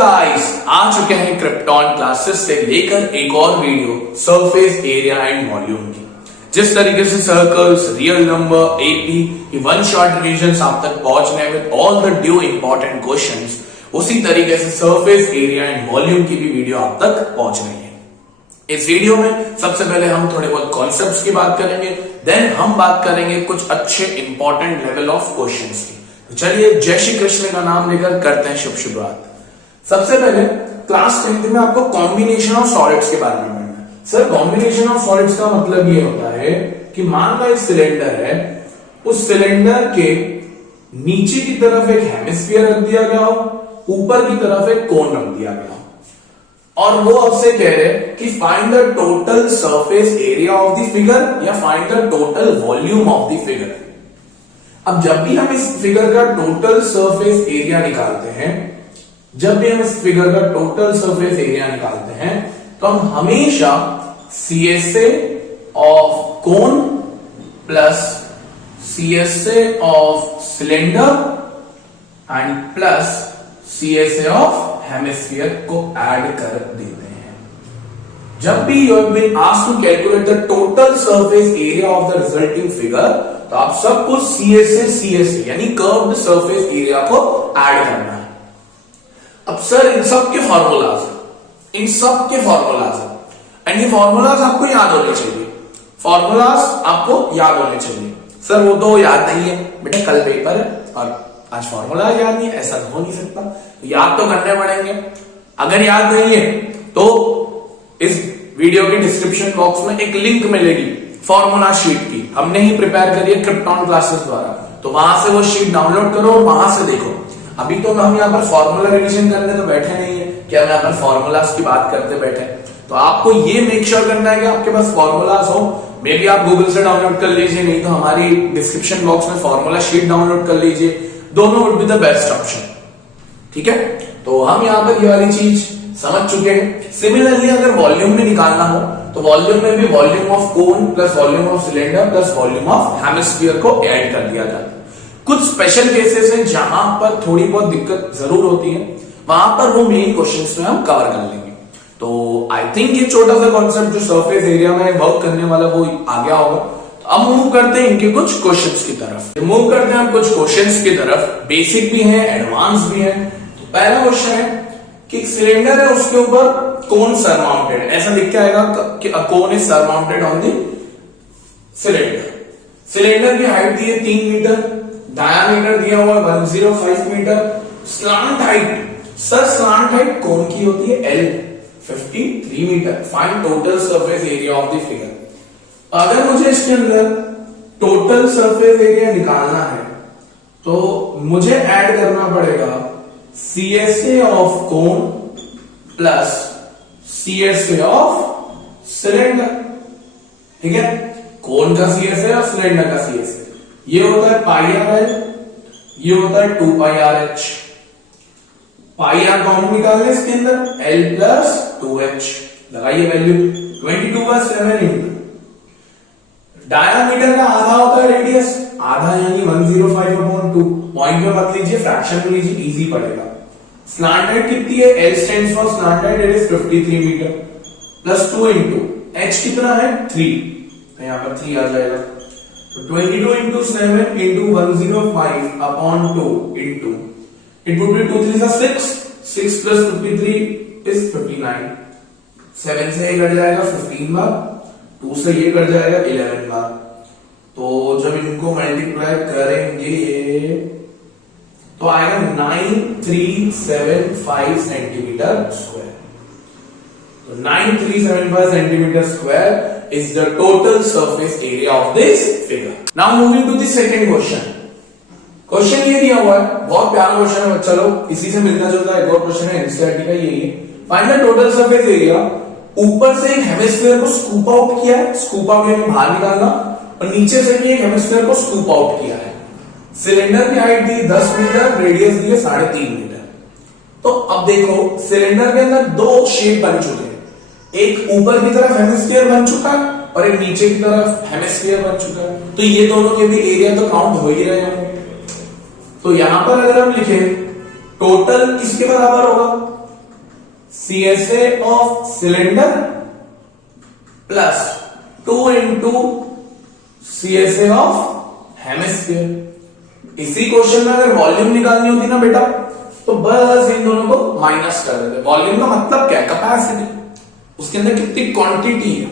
Guys, आ चुके हैं krypton classes से लेकर एक और video surface area and volume की। जिस तरीके से circles, real number, AP, one shot revision आप तक पहुंचने with all the due important questions, उसी तरीके से सरफेस एरिया एंड वॉल्यूम की भी वीडियो आप तक पहुंच रही है। इस वीडियो में सबसे पहले हम थोड़े बहुत कॉन्सेप्ट्स की बात करेंगे, देन हम बात करेंगे कुछ अच्छे इंपॉर्टेंट लेवल ऑफ क्वेश्चंस की। तो चलिए जय श्री कृष्ण का नाम लेकर करते हैं शुभ शुरुआत। सबसे पहले क्लास 10th में आपको कॉम्बिनेशन ऑफ सॉलिड्स के बारे में पढ़ना है। सर कॉम्बिनेशन ऑफ सॉलिड्स का मतलब ये होता है कि मान लो एक सिलेंडर है, उस सिलेंडर के नीचे की तरफ एक हेमिस्फीयर रख दिया गया हो, ऊपर की तरफ एक कोन रख दिया गया हो, और वो आपसे कह रहे हैं कि find the total surface area of the figure या find the total volume of the figure. अब जब भी हम इस फिगर का टोटल सरफेस एरिया निकालते हैं, तो हम हमेशा CSA of cone plus CSA of cylinder and plus CSA of hemisphere को ऐड कर देते हैं। जब भी you have been asked to calculate the total surface area of the resulting figure, तो आप सबको CSA यानी कर्व्ड सरफेस एरिया को ऐड करना है। अब सर इन सब के फॉर्मूलाज एंड ये फॉर्मूलाज आपको याद होने चाहिए। सर वो तो याद नहीं है बेटा, कल पेपर है और आज फॉर्मूला याद नहीं है, ऐसा हो नहीं सकता। तो याद तो करने पड़ेंगे। अगर याद नहीं है तो इस वीडियो के डिस्क्रिप्शन बॉक्स में एक लिंक मिलेगी फॉर्मूला शीट की, हमने ही प्रिपेयर करी है क्रिप्टॉन क्लासेस द्वारा। तो वहां से वो शीट डाउनलोड करो और वहां से देखो। अभी तो हम यहाँ पर फॉर्मूला रिवीजन करने तो बैठे नहीं है कि हम यहाँ पर फॉर्मूलाज की बात करते बैठे। तो आपको ये मेक श्योर करना है कि आपके पास फॉर्मूलाज हो। मे बी आप गूगल से डाउनलोड कर लीजिए, नहीं तो हमारी डिस्क्रिप्शन बॉक्स में फॉर्मूला शीट डाउनलोड कर लीजिए। दोनों would be the best option. ठीक है, तो हम यहाँ पर ये वाली चीज समझ चुके हैं। सिमिलरली अगर वॉल्यूम में निकालना हो तो वॉल्यूम में भी volume of cone plus volume of cylinder plus volume of hemisphere को ऐड कर दिया जाता है। कुछ स्पेशल केसेस हैं जहां पर थोड़ी बहुत दिक्कत जरूर होती है, वहां पर वो मेन क्वेश्चंस में हम कवर कर लेंगे। तो आई थिंक ये छोटा सा कॉन्सेप्ट जो सरफेस एरिया में वर्क करने वाला वो आ गया होगा। तो अब मूव करते हैं इनके कुछ क्वेश्चंस की तरफ। बेसिक भी है, एडवांस भी है। तो पहला क्वेश्चन है कि एक सिलेंडर है, उसके ऊपर कोन सरमाउंटेड, ऐसा लिख के आएगा कि a cone is surmounted on the cylinder. Cylinder की हाइट दी है 3 मीटर, डायामीटर दिया हुआ 105 metre, slant height, sir slant height cone की होती है L 53 metre. Find total surface area of the figure. अगर मुझे इसके अंदर टोटल सरफेस एरिया निकालना है तो मुझे ऐड करना पड़ेगा CSA of cone plus CSA of cylinder. ठीक है, कोन का CSA और सिलेंडर का CSA ये होता है πRL, ये होता है 2πRH। πR कॉमन निकालने इसके अंदर L प्लस 2H लगाइए वैल्यू 22/7 इंटू डायामीटर का आधा होता है रेडियस, आधा यानी 105/2। पॉइंट में मत लीजिए, फ्रैक्शन में लीजिए, इजी पड़ेगा। स्लांट हाइट कितनी है? L stands for slant height, it is 53 metre plus 2 into H कितना है 3, तो यहां पर 3 आ जाएगा। तो 22 into 7 into 105/2 into it would be 2 3 is 6 plus 53 is 59। 7 से ये कट जाएगा 15 बार, 2 से ये कट जाएगा 11 बार। तो जब इनको मल्टीप्लाई करेंगे तो आएगा 9375 सेंटीमीटर स्क्वायर। तो 9375 centimetre square is the total surface area of this figure. Now moving to the second question. Question ये दिया हुआ है, बहुत प्यारा क्वेश्चन है बच्चा लोग, इसी से मिलता जुलता एक और क्वेश्चन है एनसीईआरटी का, यही है। Find the total surface area. ऊपर से एक हेमिस्फीयर को स्कूप आउट किया है, स्कूप आउट यानी बाहर निकालना, और नीचे से भी एक हेमिस्फीयर को स्कूप आउट किया है। सिलेंडर की हाइट दी 10 मीटर, रेडियस दी है 3.5 मीटर। तो अब देखो सिलेंडर के अंदर दो शेप बन चुके हैं, एक ऊपर की तरफ हेमिस्फीयर बन चुका है और एक नीचे की तरफ हेमिस्फीयर बन चुका है। तो ये दोनों के भी एरिया तो काउंट हो ही रहे होंगे। तो यहां पर अगर हम लिखें टोटल किसके बराबर होगा? CSA of cylinder plus 2 into CSA of hemisphere. इसी क्वेश्चन में अगर वॉल्यूम निकालनी होती ना बेटा तो बस इन दोनों को माइनस कर देते। वॉल्यूम का मतलब क्या है? कैपेसिटी, उसके अंदर कितनी क्वांटिटी है।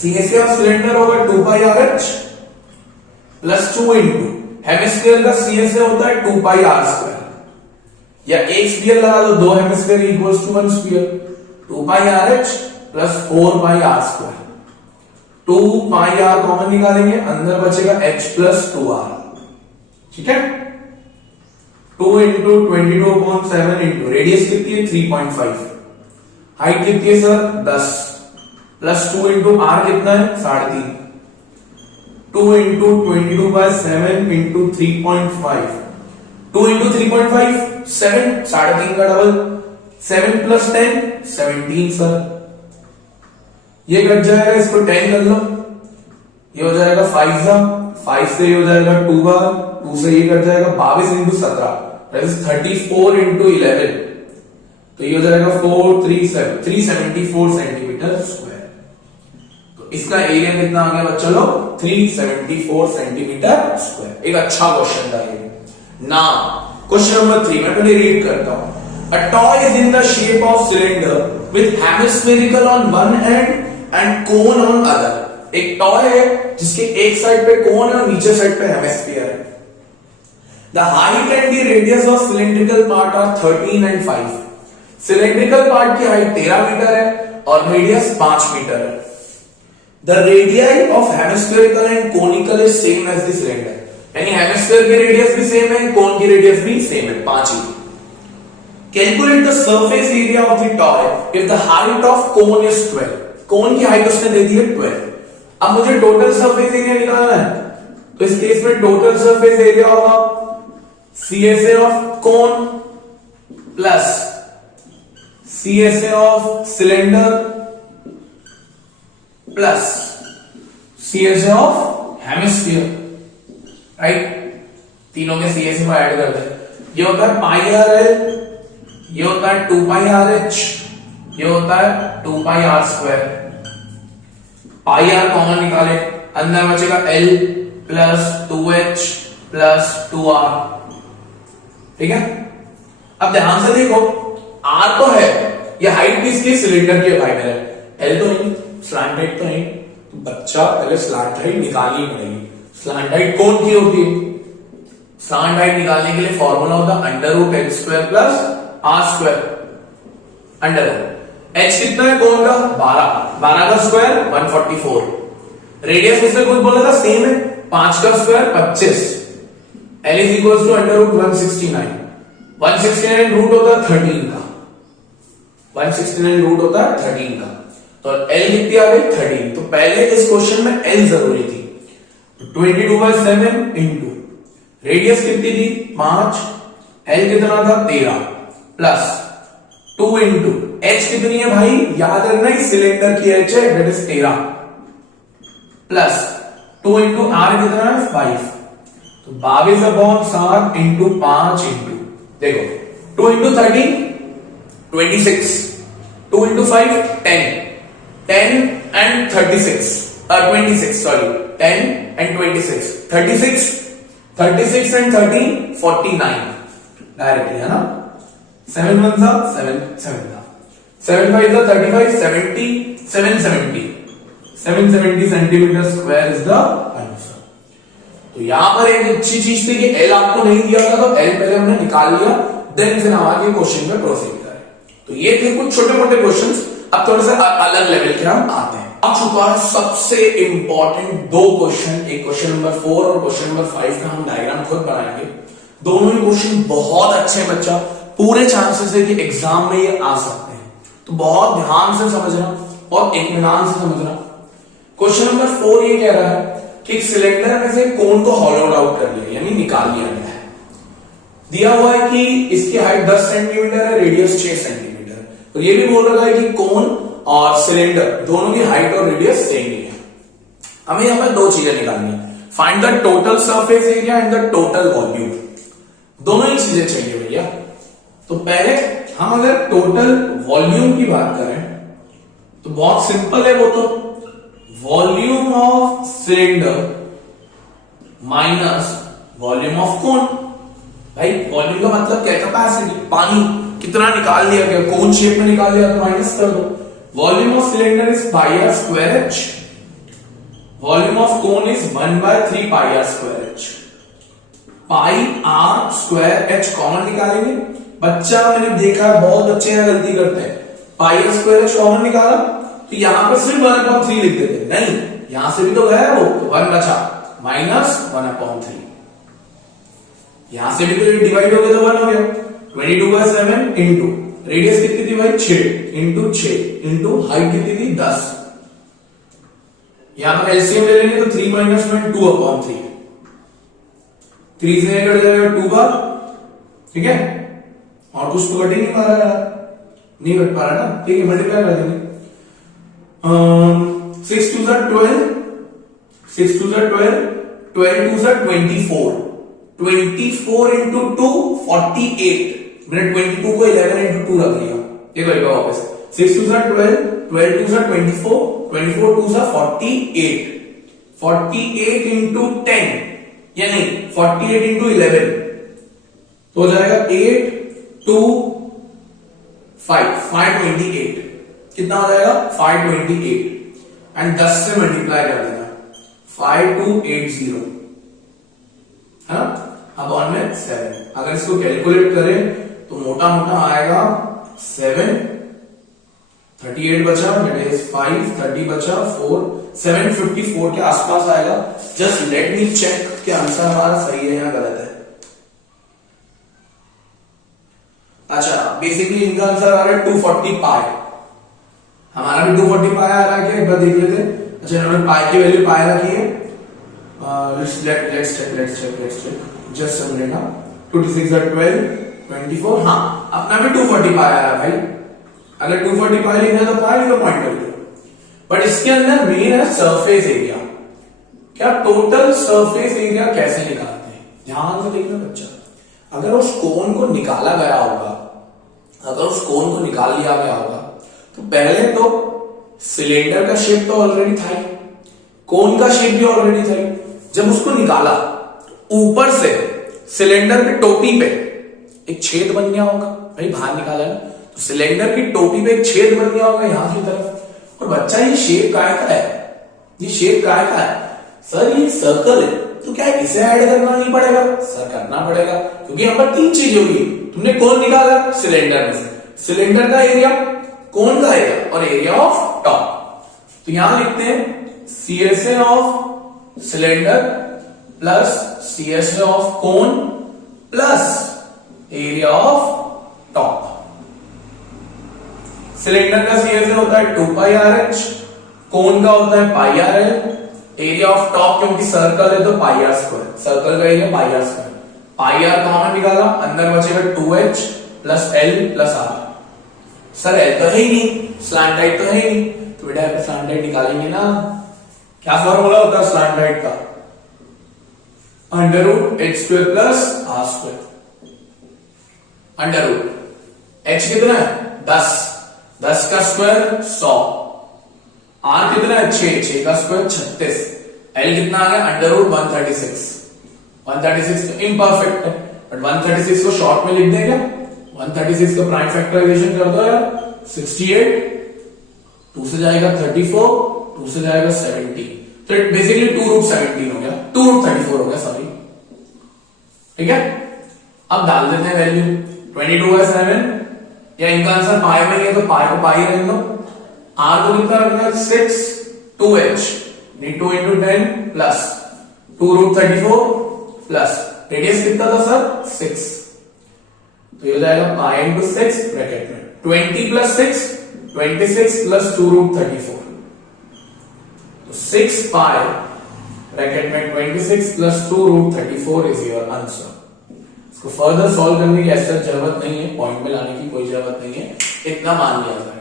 CSA ऑफ सिलेंडर होगा 2 pi RH plus 2 into hemisphere का CSA होता है 2 पाई R स्क्वायर, या एक स्फीयर लगा दो, 2 hemisphere equals to 1 sphere, 2 pi RH plus 4 pi R square. 2 pi R common निकालेंगे, अंदर बचेगा H प्लस 2R। ठीक है, 2 इंटू 22/7 इंटू रेडियस कितनी है 3.5, हाइट कितनी है सर 10, प्लस 2 इंटू R कितना है 3.5, 2 इंटू 22/7 इंटू 3.5, 2 इंटू 3.5 7, 3.5 का डबल, 7 प्लस 10 17 सर। ये कट जाएगा, इसको 10 कर लो, ये हो जाएगा 5 से ये हो जाएगा 2 बार, 2 से ये कट जाएगा 22 इंटू 17 34 इंटू 11, तो ये हो जाएगा 374 सेंटीमीटर स्क्वायर। तो इसका एरिया कितना आ गया बच्चा लोग 374 सेंटीमीटर स्क्वायर। एक अच्छा क्वेश्चन था ये ना। क्वेश्चन नंबर 3 मैं पहले रीड करता हूं। A toy is in the shape of cylinder with hemispherical on one end and cone on other. एक टॉय है जिसके एक साइड पे कोन है और नीचे साइड पे हेमिस्फीयर है। The height and the radius of cylindrical part are 13 and 5. Cylindrical part की हाइट 13 मीटर है और रेडियस 5 मीटर है। The radii of hemispherical and conical is same as the cylinder. यानी हेमिस्फीयर की रेडियस भी same है, कोन की रेडियस भी सेम है, 5 ही। Calculate the surface area of the toy if the height of cone is 12. कोन की height उसने दे दी है 12। अब मुझे टोटल सरफेस एरिया निकालना है, तो इस केस में टोटल सरफेस एरिया होगा CSA of cone plus CSA of cylinder plus CSA of hemisphere, right. तीनों के CSA को ऐड कर दे। ये होता है पाई RL, ये होता है 2 पाई RH, ये होता है 2 पाई R स्क्वायर। पाई R कॉमन निकाले, अंदर बचेगा L plus 2H plus 2R। ठीक है, अब ध्यान से देखो, R तो है, ये हाइट किसकी सिलेंडर की भाई मेरे, L तो नहीं, स्लैंट हाइट तो नहीं, तो बच्चा पहले स्लैंट हाइट निकालनी पड़ेगी। स्लैंट हाइट कौन की होती है? स्लैंट हाइट निकालने के लिए फॉर्मूला होता है √H square plus R square under root. H कितना है कोन का 12 का स्क्वायर 144, रेडियस किसने कुछ बोला था सेम है, 5 का square 25, L is equal to √169, 169 root होता है 13 का, 169 रूट होता है 13 का, तो L कितनी आ गई 13। तो पहले इस क्वेश्चन में L जरूरी थी, 22/7 इंटू रेडियस कितनी थी 5, L कितना था 13 प्लस 2 इंटू H कितनी है भाई याद रखना, इस सिलेंडर की H है that is 13 plus 2 into R कितना है 5, तो 22/7 इंटू 5 इंटू देखो 2 into 13 26, 2 into 5 10 and 36 26 sorry 10 and 26 36 and 13 49 directly है ना। 7 1 था 7 7 था, 7 5 था 35 70 770 centimetre square is the answer. तो यहां पर एक अच्छी चीज थी कि L आपको नहीं दिया था, तो L पहले हमने निकाल लिया, देन फिर हम आगे क्वेश्चन में प्रोसीड करें। तो ये थे कुछ छोटे मोटे क्वेश्चंस। अब थोड़ा सा अलग लेवल के हम आते हैं। अब चुका है सबसे इंपॉर्टेंट 2 क्वेश्चन, एक क्वेश्चन नंबर 4 और क्वेश्चन नंबर 5 का हम डायग्राम खुद बनाएंगे। दोनों ही क्वेश्चन बहुत अच्छे हैं बच्चा, पूरे चांसेस है कि एग्जाम में ये आ सकते हैं, तो बहुत ध्यान से समझना और इत्मीनान से समझना। क्वेश्चन नंबर 4 ये कह रहा है कि एक सिलेंडर में से कोन को हॉलोड आउट कर लिया यानी निकाल लिया गया है। दिया हुआ है कि इसकी हाइट 10 सेंटीमीटर है, रेडियस 6 सेंटीमीटर, और ये भी बोल रहा है कि कोन और सिलेंडर दोनों की हाइट और रेडियस सेम ही है। हमें यहां पर 2 चीजें निकालनी है, find the total surface area and the total volume. दोनों ही चीजें चाहिए भैया। तो पहले हम अगर टोटल वॉल्यूम की बात करें तो बहुत सिंपल है, वो तो volume of cylinder minus volume of कोन। भाई वॉल्यूम का मतलब क्या, कैपेसिटी, पानी कितना निकाल लिया गया, कोन शेप में निकाल लिया तो माइनस कर दो। Volume of cylinder is pi are square H, volume of cone is 1/3 pi are square H. Pi are square H common निकालेंगे। बच्चा मैंने देखा है बहुत बच्चे यहाँ गलती करते हैं, पाई आर स्क्वायर एच कॉमन निकाला तो यहां पर सिर्फ 1/3 लिख देते, नहीं यहां से भी तो गया वो, 1 बचा, माइनस 1/3। यहां से भी तो डिवाइड हो गया तो 1 हो गया। 22/7 इंटू रेडियस कितनी थी भाई 6 इंटू 6 इंटू हाइट कितनी थी 10। यहां पर एलसीएम ले लेंगे तो 3 - 1 2/3, 3 से कट जाएगा 2 बार, ठीक है। और कुछ तो कट ही नहीं पा रहा है, नहीं कट पा रहा ना, ठीक है मल्टीप्लाई कर देंगे। 6 2 12, 6 2 12, 12 2 24, 24 इंटू 2 48। मैंने 22 को 11 इंटू 2 रख लिया, देखो एक वापस 6 2 12, 12 2 24, 24 2 48, 48 इंटू 10 यानी 48 इंटू 11 तो हो जाएगा 8 2 5 528। कितना हो जाएगा 528 एंड 10 से मल्टीप्लाई कर देना 5280 है ना। अब ऑन में 7, अगर इसको कैलकुलेट करें तो मोटा मोटा आएगा 7 38 बचा, दैट इज 5 30 बचा 4 754 के आसपास आएगा। जस्ट लेट मी चेक कि आंसर हमारा सही है या गलत है। अच्छा बेसिकली इनका आंसर आ रहा है 240 पाई, हमारा भी 240 पाई आ रहा है क्या, एक बार देख लेते हैं। अच्छा इन्होंने पाई की वैल्यू पाई रखी है, let's check just a minute। 2 6 12 24, हाँ अपना भी 240 पाई आ रहा है भाई। अगर 240 पाई लिखना तो पाई तो पॉइंट कर दिया, बट इसके अंदर मेन है सरफेस एरिया। क्या टोटल सरफेस एरिया कैसे निकालते हैं, ध्यान से देखना बच्चा। अगर उस कोन को निकाला गया होगा, अगर उस कोन को निकाल लिया गया होगा तो पहले तो सिलेंडर का शेप तो ऑलरेडी था ही, कोन का शेप भी ऑलरेडी था ही। जब उसको निकाला ऊपर से सिलेंडर की टोपी पे एक छेद बन गया होगा, भाई बाहर निकाला है तो सिलेंडर की टोपी पे एक छेद बन गया होगा यहां की तरफ। और बच्चा ये शेप काय का है, ये शेप काय का है सर, ये सर्कल है तो क्या इसे ऐड करना नहीं पड़ेगा सर, करना पड़ेगा क्योंकि यहां पर 3 चीज होगी। तुमने कौन निकाला सिलेंडर में से, सिलेंडर का एरिया, कोन का एरिया और एरिया ऑफ टॉप। तो यहां लिखते हैं CSA of cylinder plus CSA of cone plus area of top. Cylinder का सीएसए होता है 2 पाई आर एच, कोन का होता है pi r l, area of top क्योंकि सर्कल है तो पाई आर स्क्वायर, सर्कल का area pi are square. Pi r common निकाला, अंदर बचेगा 2h plus l plus r. Sir l तो है ही नहीं, स्लैंटाइड तो है ही नहीं, तो बेटा स्लैंटाइड निकालेंगे ना। क्या फॉर्मूला होता है स्लैंटाइड का, under root H square plus R square. Under root H कितना है 10, 10 का स्क्वायर 100, आर कितना है 6 का स्क्वायर 36, एल कितना आ गया अंडर रूट 136। 136 तो इम्परफेक्ट है बट 136 को शॉर्ट में लिख दें क्या, 136 का प्राइम फैक्टराइजेशन कर दो यार 68, 2 से जाएगा 34, 2 से जाएगा 70, तो बेसिकली 2 रूट 17 हो गया, 2 रूट 34 हो गया सॉरी, ठीक है। अब डाल देते हैं वैल्यू 22/7 या इनका आंसर पाई में है तो पाई को पाई रहने दो। आर को कितना रखना है 6 2h 2 into 10 plus 2 root 34 plus radius कितना था सर 6, तो ये हो जाएगा पाई इंटू 6 ब्रैकेट में 20 प्लस 6 26 प्लस 2 रूट 34, तो 6 पाई ब्रैकेट में 26 plus 2 root 34 is your answer. इसको फर्दर सॉल्व करने की ऐसा जरूरत नहीं है, पॉइंट में लाने की कोई जरूरत नहीं है, इतना मान लिया जाएगा।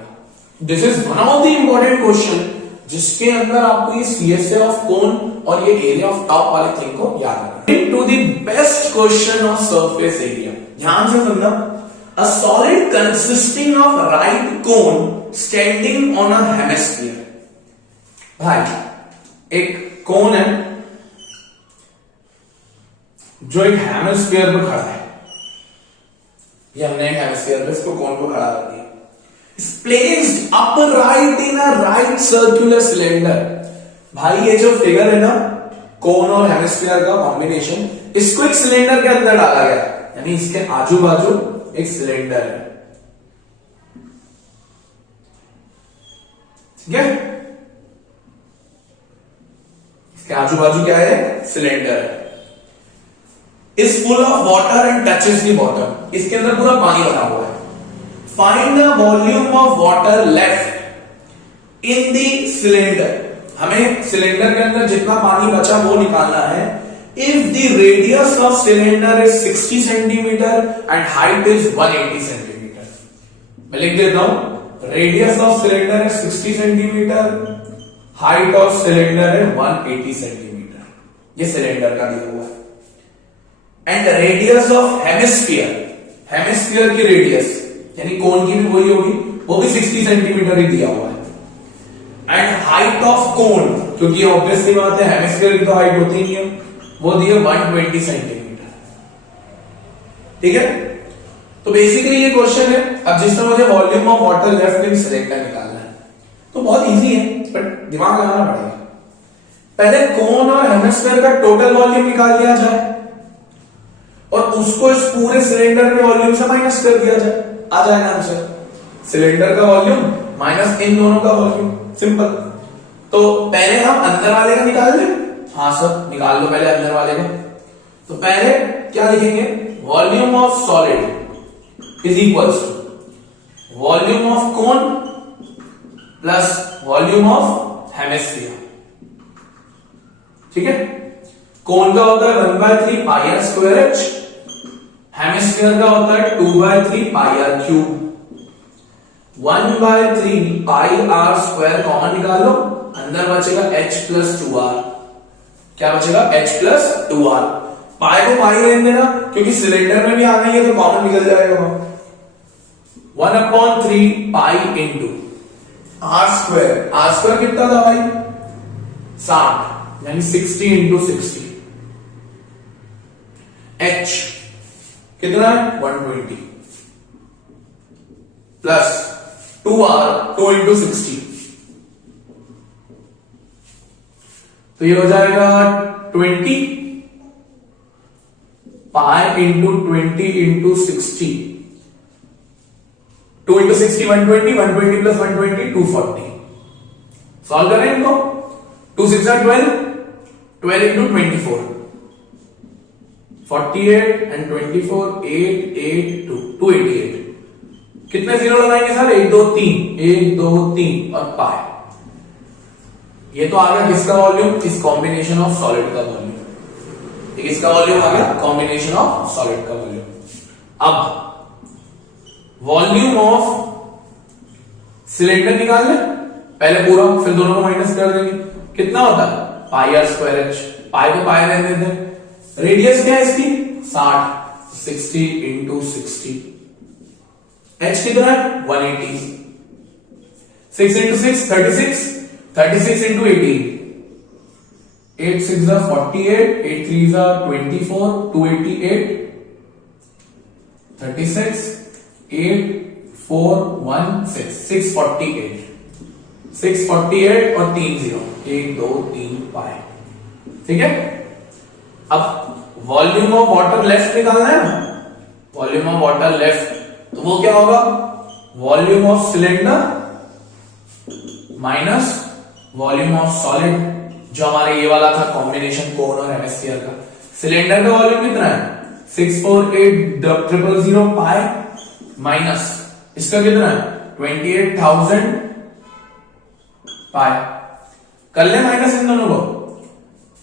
This is one of the important question जिसके अंदर आपको ये सीएसए ऑफ कोन और ये एरिया ऑफ टॉप वाले थिंग को याद रखना। To the best question of surface area, ध्यान से सुनना। A solid consisting of right cone standing on a hemisphere. भाई एक कोन है जो एक हेमिस्फीयर पे खड़ा है, ये हमने एक हेमिस्फीयर पे इसको कोन को खड़ा कर दिया. Is placed upright in a right circular cylinder. भाई ये जो फिगर है ना, कोन और हेमिस्फीयर का कॉम्बिनेशन, इसको एक सिलेंडर के अंदर डाला गया, यानी इसके आजू बाजू एक सिलेंडर है. ठीक है, इसके आजू बाजू क्या है? सिलेंडर है. Is full of water and touches the bottom. इसके अंदर पूरा पानी भरा हुआ है. Find the volume of water left in the cylinder. हमें सिलेंडर के अंदर जितना पानी बचा वो निकालना है. If the radius of cylinder is 60 centimeter and height is 180 centimeter. मैं लिख देता हूं, radius of cylinder is 60 centimeter, height of cylinder है 180 centimeter. ये cylinder का दिया हुआ है. And the radius of hemisphere, hemisphere की radius यानी कोन की भी वही होगी, वो भी 60 centimeter ही दिया हुआ है. And height of cone, क्योंकि ऑब्वियसली बात है हेमिस्फीयर की तो हाइट होती नहीं है, वो दिए 120 सेंटीमीटर. ठीक है, तो बेसिकली ये क्वेश्चन है. अब जिसमें मुझे volume of water left in cylinder निकालना है, तो बहुत इजी है बट दिमाग लगाना पड़ेगा. पहले कोन और हेमिस्फीयर का टोटल वॉल्यूम निकाल लिया जाए और उसको इस पूरे सिलेंडर के वॉल्यूम से माइनस कर दिया जाए, आ जाएगा आंसर. सिलेंडर का वॉल्यूम माइनस इन दोनों का वॉल्यूम, सिंपल. तो पहले हम अंदर वाले का निकाल दें. हाँ सर, निकाल लो पहले अंदर वाले को. तो पहले क्या लिखेंगे? Volume of solid is equals to volume of cone plus volume of hemisphere. ठीक है, कोन का होता है 1/3 pi are square h, hemisphere का होता है 2/3 pi r cube. 1/3 pi are square common निकाल लो, अंदर बचेगा h प्लस 2r. क्या बचेगा? h plus 2r. पाई को पाई रहने देना क्योंकि सिलेंडर में भी आना ही है तो कॉमन निकल जाएगा. 1/3 pi into R square. R square कितना था भाई? 60, यानी 60 इंटू 60. h कितना है? 120 प्लस 2r, 2 इंटू 60, तो ये हो जाएगा 20 pi into 20 into 60. 2 into 60 120, 120 plus 120 240. Solve करें इनको. 2 6 12, 12 इंटू 24, 48 एंड 24 8 8 2 288. कितने जीरो लगाएंगे सर? 1 2 3, 1 2 3 और पाई. ये तो आ गया किसका वॉल्यूम? इस कॉम्बिनेशन ऑफ सॉलिड का वॉल्यूम. किसका वॉल्यूम आ गया? कॉम्बिनेशन ऑफ सॉलिड का वॉल्यूम. अब वॉल्यूम ऑफ सिलेंडर निकाल ले. पहले पूरा, फिर दोनों को माइनस कर देंगे. कितना होता है? Pi are square H. पाई को पाई रहने देते हैं. रेडियस क्या है इसकी? 60, 60 इंटू 60. एच कितना है? 180. 6 इंटू 6 36, 36 इंटू 18. 8 6 are 48, 8 3 are 24, 288, 36, 8 4 1 6, 648. 648 और 3 0, 1 2 3 पाई. ठीक है, अब वॉल्यूम ऑफ वाटर लेफ्ट निकालना है ना. वॉल्यूम ऑफ वाटर लेफ्ट, तो वो क्या होगा? Volume of cylinder minus volume of solid, जो हमारे ये वाला था कॉम्बिनेशन कोन और हेमिस्फीयर का. सिलेंडर का वॉल्यूम कितना है? 648,000 पाई माइनस इसका कितना है? 28,000 पाई. कर ले माइनस इन दोनों को,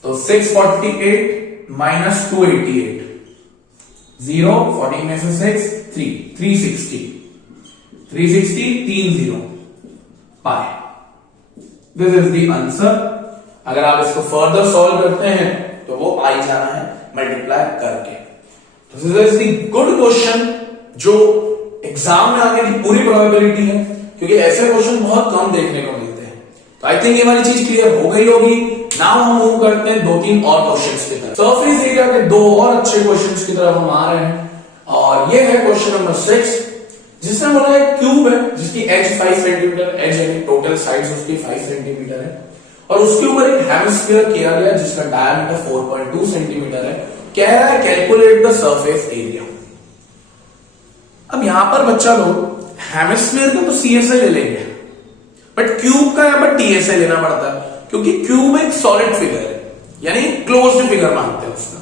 तो 648 माइनस 288, 0 40 में से 6 3 360, 360 30 पाई. This is the answer. अगर आप इसको फर्दर सॉल्व करते हैं तो वो पाई जाना है मल्टीप्लाई करके. This is the good question जो एग्जाम में आने की पूरी प्रोबेबिलिटी है, क्योंकि ऐसे क्वेश्चन बहुत कम देखने को मिलते हैं। तो आई थिंक ये वाली चीज क्लियर हो गई होगी। नाउ हम मूव करते हैं 2-3 और क्वेश्चंस की तरफ। सरफेस एरिया के 2 और अच्छे क्वेश्चंस की तरफ हम आ रहे हैं, और ये है क्वेश्चन नंबर 6, जिसने बोला एक क्यूब है जिसकी एज 5 सेंटीमीटर, एज यानी टोटल साइज उसकी 5 सेंटीमीटर है, और उसके ऊपर एक हेमिस्फीयर किया गया जिसका डायमीटर 4.2 सेंटीमीटर है। कह रहा है कैलकुलेट द सरफेस एरिया। अब यहां पर बच्चा लोग हेमिस्फीयर का तो सीएसए ले लेंगे, बट क्यूब का यहां पर टीएसए लेना पड़ता है, क्योंकि क्यूब एक सॉलिड फिगर है, यानी क्लोज्ड फिगर मानते हैं उसका।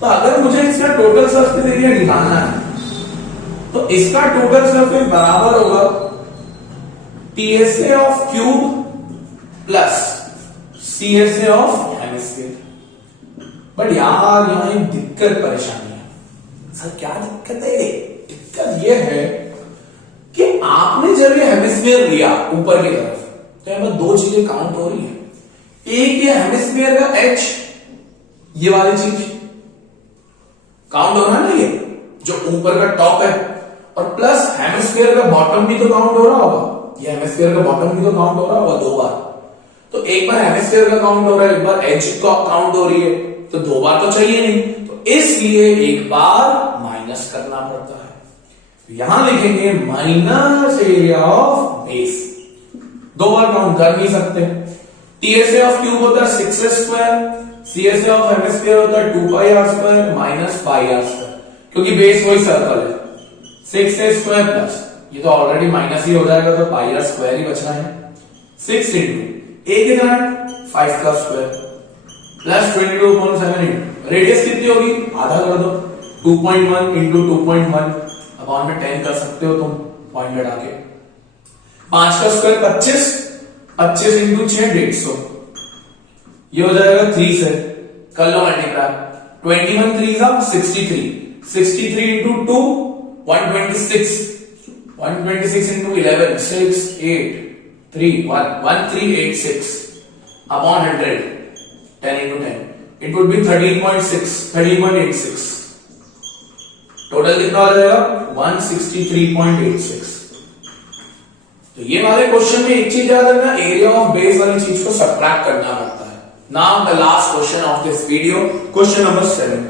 तो अगर मुझे इसका टोटल सरफेस एरिया निकालना है, तो इसका टोटल सरफेस बराबर होगा TSA of cube plus CSA of hemisphere. But यहां एक दिक्कत परेशानी है। सर क्या दिक्कत है? दिक्कत यह है कि आपने जब ये हेमिस्फीयर लिया ऊपर की तरफ, तो यहां पर 2 चीजें काउंट हो रही है। एक ये हेमिस्फीयर का एच, ये वाली चीज काउंट हो रहा है ना, ये जो ऊपर का टॉप है, और प्लस हेमिस्फीयर का बॉटम भी तो काउंट हो रहा होगा। ये हेमिस्फीयर का बॉटम भी तो काउंट हो रहा होगा 2 बार। तो एक बार हेमिस्फीयर का काउंट हो रहा है, एक बार एज का काउंट हो रही है, तो 2 बार तो चाहिए नहीं, तो इसलिए एक बार माइनस करना पड़ता है। तो यहां लिखेंगे minus area of base. 2 bar count कर नहीं सकते। टीएसए ऑफ क्यूब होता है 6a², सीएसए ऑफ हेमिस्फीयर होता है 2πr² माइनस πr², क्योंकि बेस वही सर्कल है। 6a² प्लस, ये तो ऑलरेडी माइनस ही हो जाएगा, तो πr² ही बचना है। 6 इंटू a कितना है 5 का स्क्वायर प्लस 22/7। रेडियस कितनी होगी? आधा कर दो, 2.1 इंटू 2.1 अपॉन में 10 कर सकते हो तुम, पॉइंट लगा के। 5 का स्क्वायर 25, 25 इंटू 6 150, ये हो जाएगा 3 से, कर लो मल्टीप्लाई। 21 3 जा 63, 63 into 2 126, 126 into 11 6 8 3 1 1386 upon 100, 10 into 10, it would be 13.6, 13.86। Total कितना आ जाएगा 163.86। तो ये वाले क्वेश्चन में एक चीज याद रखना, एरिया ऑफ बेस वाली चीज को सब्ट्रैक्ट करना पड़ता है। Now the last question of this video, question number 7।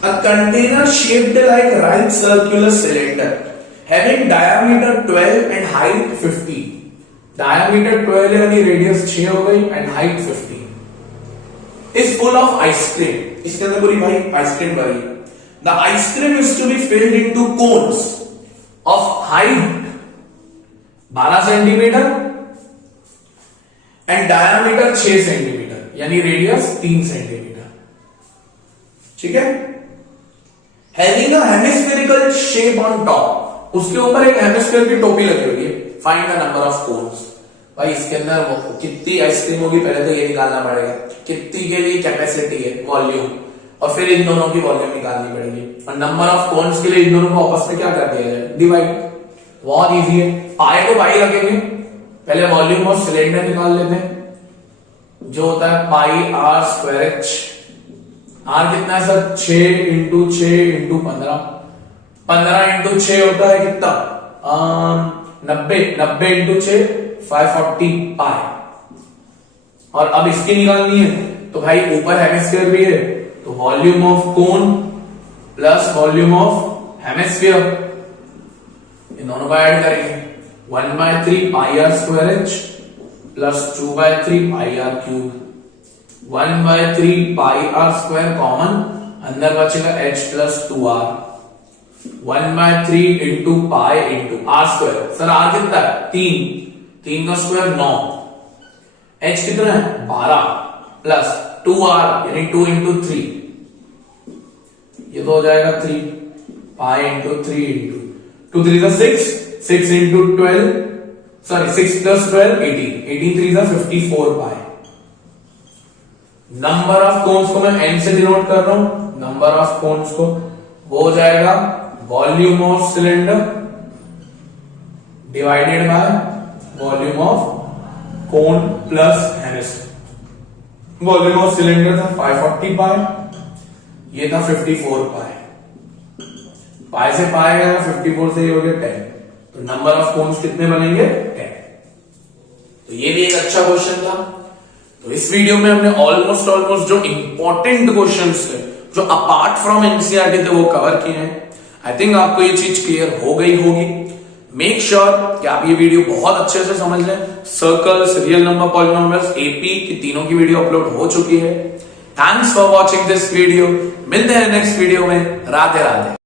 A container shaped like right circular cylinder having diameter 12 and height 50, diameter 12 यानी रेडियस 6 हो गई and height 50, is full of ice cream. इसके अंदर पूरी भाई आइसक्रीम भरी। The ice cream is to be filled into cones of height 12 centimetre and diameter 6 centimetre, यानी radius 3 centimetre. ठीक है। Having a hemispherical shape on top, उसके ऊपर एक हेमिस्फीयर की टोपी लगी हुई है। Find the number of cones. भाई इसके अंदर कितनी आइसक्रीम होगी पहले तो ये निकालना पड़ेगा, कितनी के लिए कैपेसिटी है, वॉल्यूम, और फिर इन दोनों की वॉल्यूम निकालनी पड़ेगी, और नंबर ऑफ कोन्स के लिए इन दोनों को आपस में क्या कर दिया जाए, डिवाइड। बहुत इजी है। पाई को पाई रखेंगे, पहले वॉल्यूम ऑफ सिलेंडर निकाल लेते हैं, जो होता है πr²h। आर कितना है सर 6 इंटू 6 इंटू 15, 15 इंटू 6 होता है कितना 90, 90 इंटू 6 540 पाई। और अब इसकी निकालनी है, तो भाई ऊपर हेमिस्फीयर भी है, तो volume of cone plus volume of hemisphere, इन दोनों को ऐड करेंगे। 1/3 πr²h plus 2/3 πr³, 1/3 πr² common, अंदर बचेगा h plus 2r, 1/3 into pi into r²। Sir r कितना है 3 का स्क्वायर 9, h कितना है 12 प्लस 2r यानी 2 इंटू 3, ये तो हो जाएगा 3 पाई इंटू 3 इंटू 2 3 का 6, 6 इंटू 12, सॉरी 6 प्लस 12 18, 18 3 का 54 पाई। नंबर ऑफ कोन्स को मैं n से डिनोट कर रहा हूं, नंबर ऑफ कोन्स को हो जाएगा volume of cylinder divided by volume of cone plus hemisphere. Volume of cylinder था 540 पाई, ये था 54 पाई। पाई से पाई गया 54 से ये हो गया 10, तो नंबर ऑफ कोन्स कितने बनेंगे 10। तो ये भी एक अच्छा क्वेश्चन था। तो इस वीडियो में हमने ऑलमोस्ट जो इंपॉर्टेंट क्वेश्चंस थे जो अपार्ट फ्रॉम एनसीईआरटी थे वो कवर किए हैं। आई थिंक आपको ये चीज क्लियर हो गई होगी। मेक श्योर कि आप ये वीडियो बहुत अच्छे से समझ लें। Circles, real number, polynomials, AP की तीनों की वीडियो अपलोड हो चुकी है। Thanks for watching this video. मिलते हैं नेक्स्ट वीडियो में। राधे राधे।